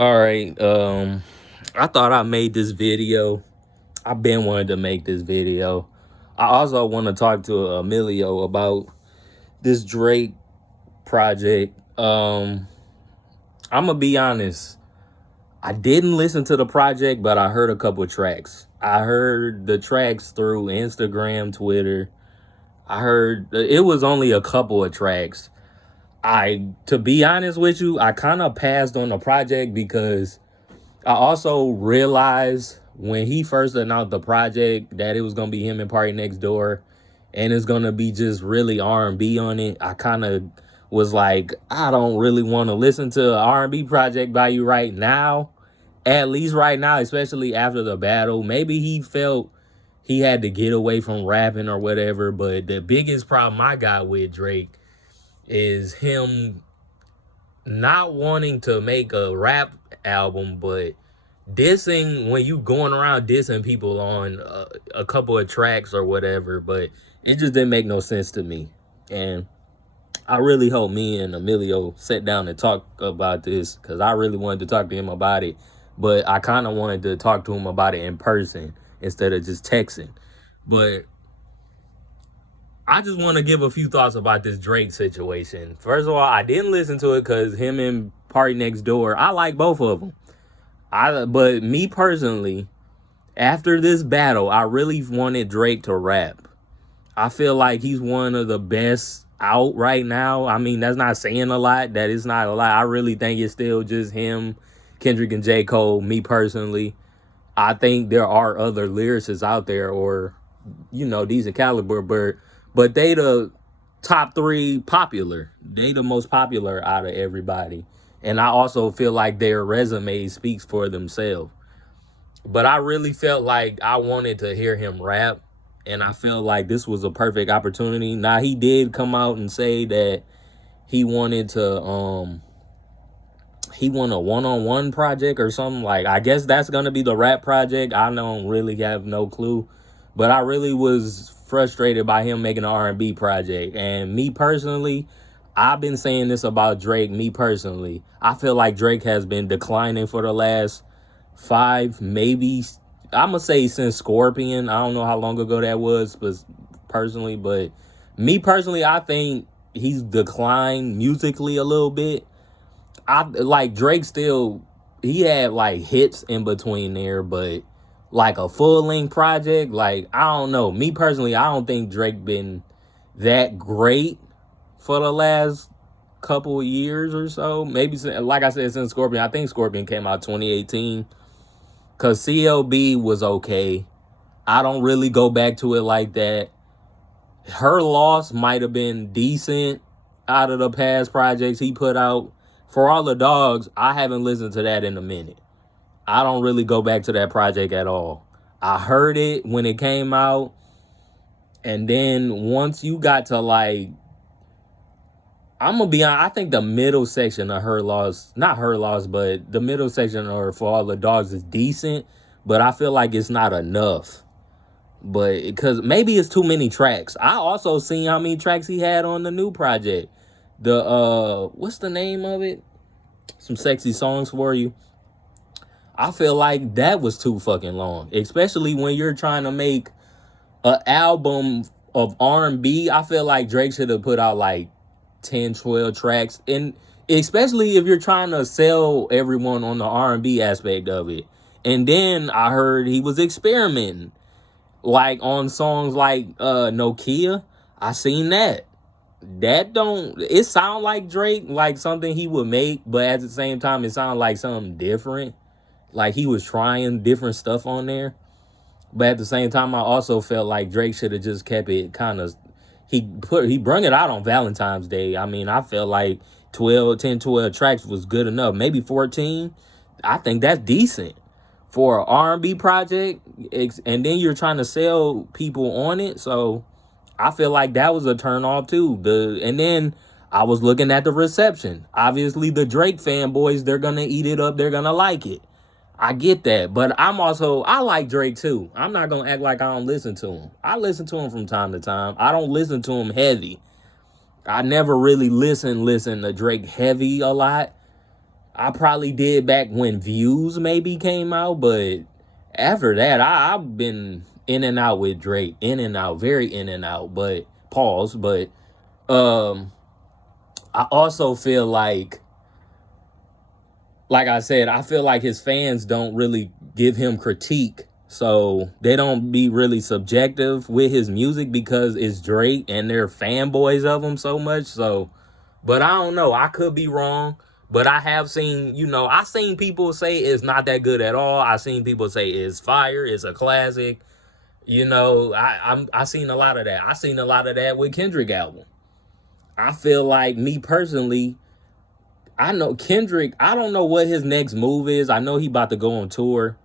All right. I thought I made this video. I've been wanting to make this video. I also want to talk to Emilio about this Drake project. I'm gonna be honest. I didn't listen to the project, but I heard a couple of tracks. I heard the tracks through Instagram, Twitter. I heard it was only a couple of tracks. To be honest with you, I kind of passed on the project because I also realized when he first announced the project that it was gonna be him and Party Next Door, and it's gonna be just really R&B on it. I kind of was like, I don't really want to listen to an R&B project by you right now. At least right now, especially after the battle. Maybe he felt he had to get away from rapping or whatever. But the biggest problem I got with Drake is him not wanting to make a rap album, but dissing when you going around dissing people on a couple of tracks or whatever. But it just didn't make no sense to me. And I really hope me and Emilio sit down and talk about this because I really wanted to talk to him about it. But I kind of wanted to talk to him about it in person instead of just texting. But I just want to give a few thoughts about this Drake situation. First of all, I didn't listen to it because him and Party Next Door, I like both of them. But me personally, after this battle, I really wanted Drake to rap. I feel like he's one of the best out right now. I mean, that's not saying a lot. That is not a lot. I really think it's still just him, Kendrick, and J. Cole. Me personally, I think there are other lyricists out there, or decent caliber, but they the top three popular. They the most popular out of everybody, and I also feel like their resume speaks for themselves. But I really felt like I wanted to hear him rap, and I felt like this was a perfect opportunity. Now he did come out and say that he wanted to he want a one-on-one project or something. Like, I guess that's gonna be the rap project. I don't really have no clue, but I really was frustrated by him making an R&B project. And me personally, I've been saying this about Drake. Me personally, I feel like Drake has been declining for the last five, maybe, I'm gonna say since Scorpion. I don't know how long ago that was, but personally, but me personally, I think he's declined musically a little bit. I like Drake still, he had like hits in between there, but like a full length project, like, I don't know. Me personally, I don't think Drake been that great for the last couple of years or so. Maybe, like I said, since Scorpion. I think Scorpion came out 2018. Cause CLB was okay. I don't really go back to it like that. Her Loss might have been decent out of the past projects he put out. For All the Dogs, I haven't listened to that in a minute. I don't really go back to that project at all. I heard it when it came out, and then once you got to like, I'm gonna be honest, I think the middle section of Her Loss, not Her Loss, but the middle section or For All the Dogs is decent, but I feel like it's not enough. But because maybe it's too many tracks. I also seen how many tracks he had on the new project. The what's the name of it? Some Sexy Songs for You. I feel like that was too fucking long, especially when you're trying to make an album of R&B. I feel like Drake should have put out like 10, 12 tracks, and especially if you're trying to sell everyone on the R&B aspect of it. And then I heard he was experimenting, like on songs like Nokia. I seen that. That don't, it sound like Drake, like something he would make, but at the same time it sounded like something different. Like he was trying different stuff on there. But at the same time, I also felt like Drake should have just kept it kind of, he brung it out on Valentine's Day. I mean, I felt like 12 tracks was good enough. Maybe 14. I think that's decent for an R&B project. And then you're trying to sell people on it. So I feel like that was a turn off too. And then I was looking at the reception. Obviously, the Drake fanboys, they're gonna eat it up. They're gonna like it. I get that, but I like Drake too. I'm not gonna act like I don't listen to him. I listen to him from time to time. I don't listen to him heavy. I never really listen to Drake heavy a lot. I probably did back when Views maybe came out, but after that, I've been in and out with Drake, in and out, very in and out. But pause. But um, I also feel like I said, I feel like his fans don't really give him critique. So they don't be really subjective with his music because it's Drake and they're fanboys of him so much. So, but I don't know. I could be wrong. But I have seen, I seen people say it's not that good at all. I seen people say it's fire, it's a classic. I seen a lot of that. I seen a lot of that with Kendrick album. I feel like me personally, I know Kendrick, I don't know what his next move is. I know he about to go on tour,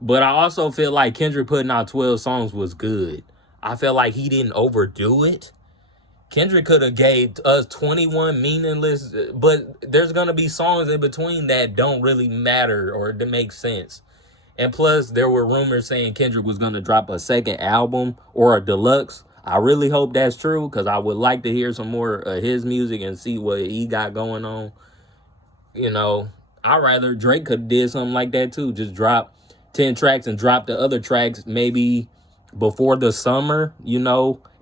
but I also feel like Kendrick putting out 12 songs was good. I feel like he didn't overdo it. Kendrick could have gave us 21 meaningless, but there's going to be songs in between that don't really matter or that make sense. And plus, there were rumors saying Kendrick was going to drop a second album or a deluxe. I really hope that's true because I would like to hear some more of his music and see what he got going on. You know, I'd rather Drake could have did something like that too. Just drop 10 tracks and drop the other tracks maybe before the summer.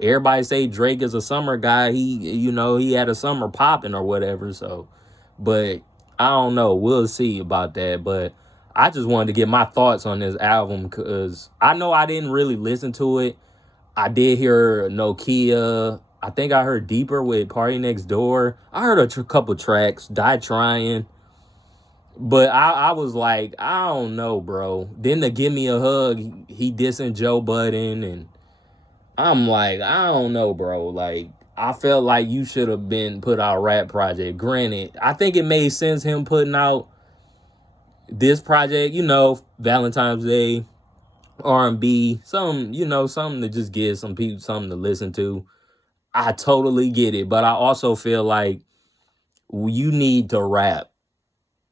Everybody say Drake is a summer guy. He had a summer popping or whatever. So, but I don't know. We'll see about that. But I just wanted to get my thoughts on this album because I know I didn't really listen to it. I did hear Nokia. I think I heard Deeper with Party Next Door. I heard a couple tracks, Die Trying. But I was like, I don't know, bro. Then to Give Me a Hug, he dissing Joe Budden. And I'm like, I don't know, bro. Like, I felt like you should have been put out Rap Project. Granted, I think it made sense him putting out this project, Valentine's Day, R&B, something to just give some people something to listen to. I totally get it, but I also feel like you need to rap.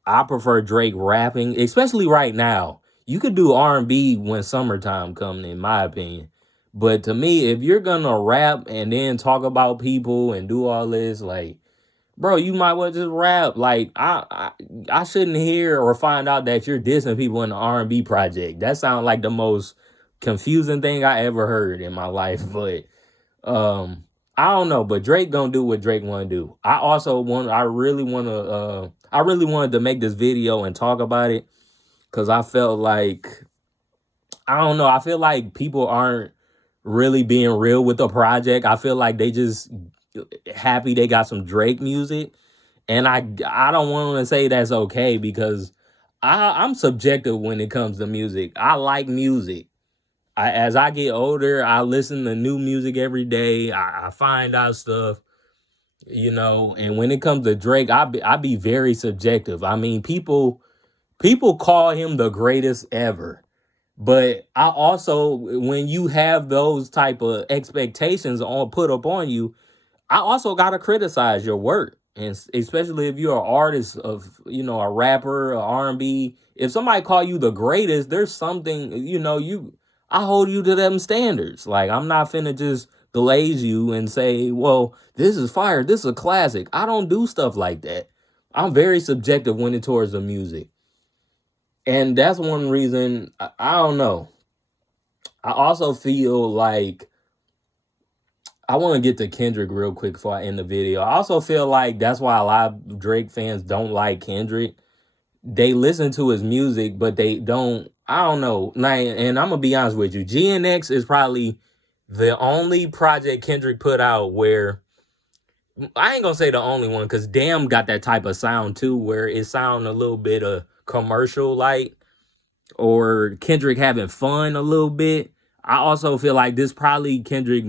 I prefer Drake rapping, especially right now. You could do R&B when summertime comes, in my opinion. But to me, if you're gonna rap and then talk about people and do all this, like, bro, you might well just rap. Like, I shouldn't hear or find out that you're dissing people in the R&B project. That sounds like the most confusing thing I ever heard in my life. But I don't know, but Drake gonna do what Drake wanna do. I really wanted to make this video and talk about it because I felt like, I don't know, I feel like people aren't really being real with the project. I feel like they just happy they got some Drake music. And I don't want to say that's okay because I'm subjective when it comes to music. I like music. As I get older, I listen to new music every day. I find out stuff, and when it comes to Drake, I be very subjective. I mean, people call him the greatest ever. But I also, when you have those type of expectations on put up on you, I also gotta criticize your work, and especially if you're an artist of, a rapper, a R&B. If somebody call you the greatest, there's something, I hold you to them standards. Like, I'm not finna just glaze you and say, well, this is fire, this is a classic. I don't do stuff like that. I'm very subjective when it towards the music, and that's one reason I don't know. I also feel like I want to get to Kendrick real quick before I end the video. I also feel like that's why a lot of Drake fans don't like Kendrick. They listen to his music, but they don't. I don't know. And I'm gonna be honest with you. GNX is probably the only project Kendrick put out where I ain't gonna say the only one because Damn got that type of sound too, where it sound a little bit of commercial like or Kendrick having fun a little bit. I also feel like this probably Kendrick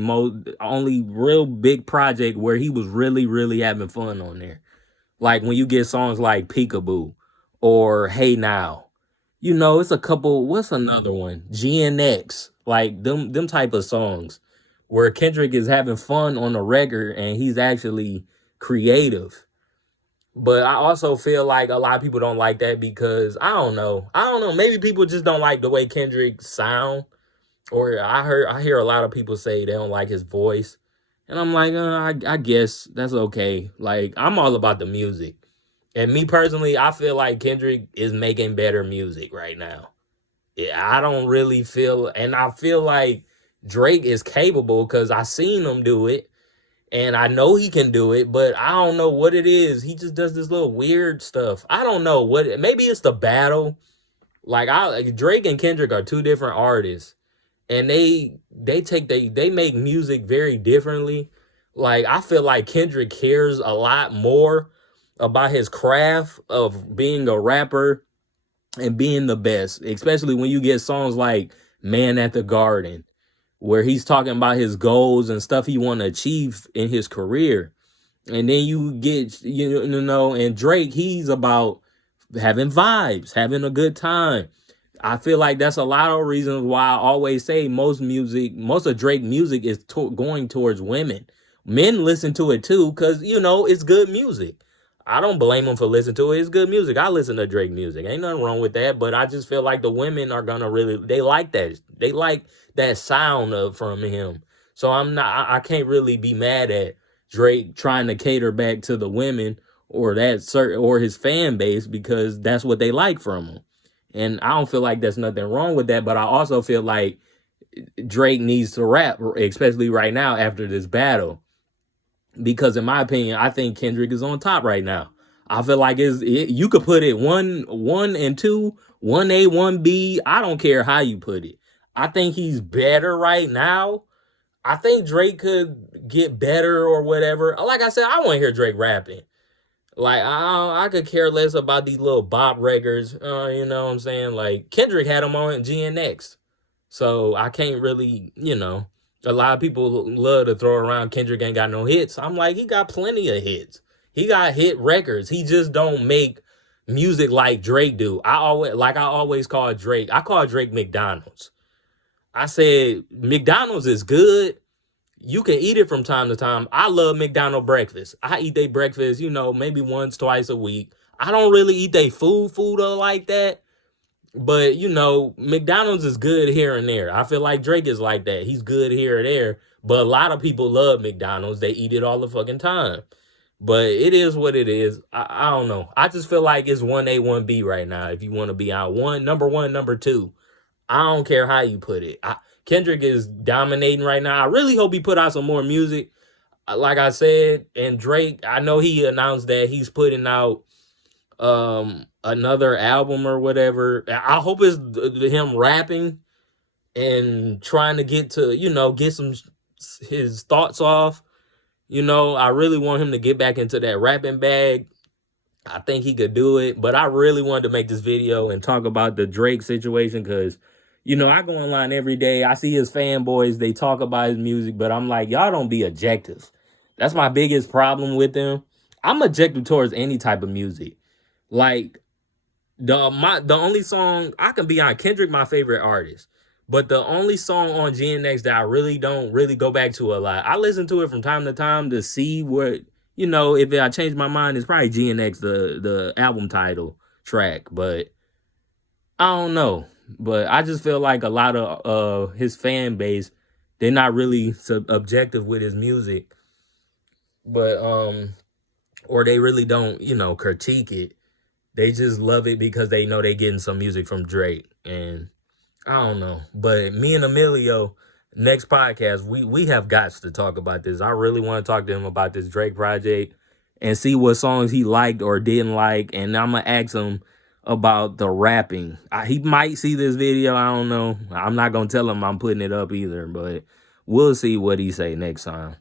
only real big project where he was really, really having fun on there. Like when you get songs like Peekaboo or Hey Now. It's a couple, what's another one? GNX. Like them type of songs where Kendrick is having fun on the record and he's actually creative. But I also feel like a lot of people don't like that because I don't know. I don't know. Maybe people just don't like the way Kendrick sound. Or I hear a lot of people say they don't like his voice. And I'm like, I guess that's okay. Like, I'm all about the music. And me personally, I feel like Kendrick is making better music right now. Yeah, I don't really feel, and I feel like Drake is capable because I seen him do it, and I know he can do it, but I don't know what it is. He just does this little weird stuff. I don't know what. Maybe it's the battle. Like Drake and Kendrick are two different artists, and they make music very differently. Like I feel like Kendrick cares a lot more about his craft of being a rapper and being the best, especially when you get songs like Man at the Garden, where he's talking about his goals and stuff he want to achieve in his career. And then you get, and Drake, he's about having vibes, having a good time. I feel like that's a lot of reasons why I always say most of Drake music is going towards women. Men listen to it too because it's good music. I don't blame them for listening to it. It's good music. I listen to Drake music. Ain't nothing wrong with that. But I just feel like the women are gonna really they like that. They like that sound from him. So I can't really be mad at Drake trying to cater back to the women or his fan base because that's what they like from him. And I don't feel like there's nothing wrong with that, but I also feel like Drake needs to rap, especially right now after this battle. Because in my opinion, I think Kendrick is on top right now. I feel like you could put it one and two, 1A, 1B. I don't care how you put it. I think he's better right now. I think Drake could get better or whatever. Like I said, I want to hear Drake rapping. Like I could care less about these little bop records. You know what I'm saying? Like Kendrick had them on GNX, so I can't really, A lot of people love to throw around Kendrick ain't got no hits. I'm like, he got plenty of hits. He got hit records. He just don't make music like Drake do. I always call Drake. I call Drake McDonald's. I said McDonald's is good, you can eat it from time to time. I love McDonald's breakfast. I eat their breakfast, maybe once, twice a week. I don't really eat their food like that. But, McDonald's is good here and there. I feel like Drake is like that. He's good here and there. But a lot of people love McDonald's. They eat it all the fucking time. But it is what it is. I don't know. I just feel like it's 1A, 1B right now. If you want to be on number one, number two. I don't care how you put it. Kendrick is dominating right now. I really hope he put out some more music. Like I said, and Drake, I know he announced that he's putting out another album or whatever. I hope it's him rapping and trying to get some his thoughts off. I really want him to get back into that rapping bag. I think he could do it, but I really wanted to make this video and talk about the Drake situation because, I go online every day. I see his fanboys. They talk about his music, but I'm like, y'all don't be objective. That's my biggest problem with them. I'm objective towards any type of music. Like the only song I can be on Kendrick, my favorite artist. But the only song on GNX that I really don't really go back to a lot. I listen to it from time to time to see what if I change my mind, it's probably GNX, the album title track. But I don't know. But I just feel like a lot of his fan base, they're not really objective with his music. But or they really don't, critique it. They just love it because they know they're getting some music from Drake. And I don't know. But me and Emilio, next podcast, we have got to talk about this. I really want to talk to him about this Drake project and see what songs he liked or didn't like. And I'm going to ask him about the rapping. He might see this video. I don't know. I'm not going to tell him I'm putting it up either. But we'll see what he say next time.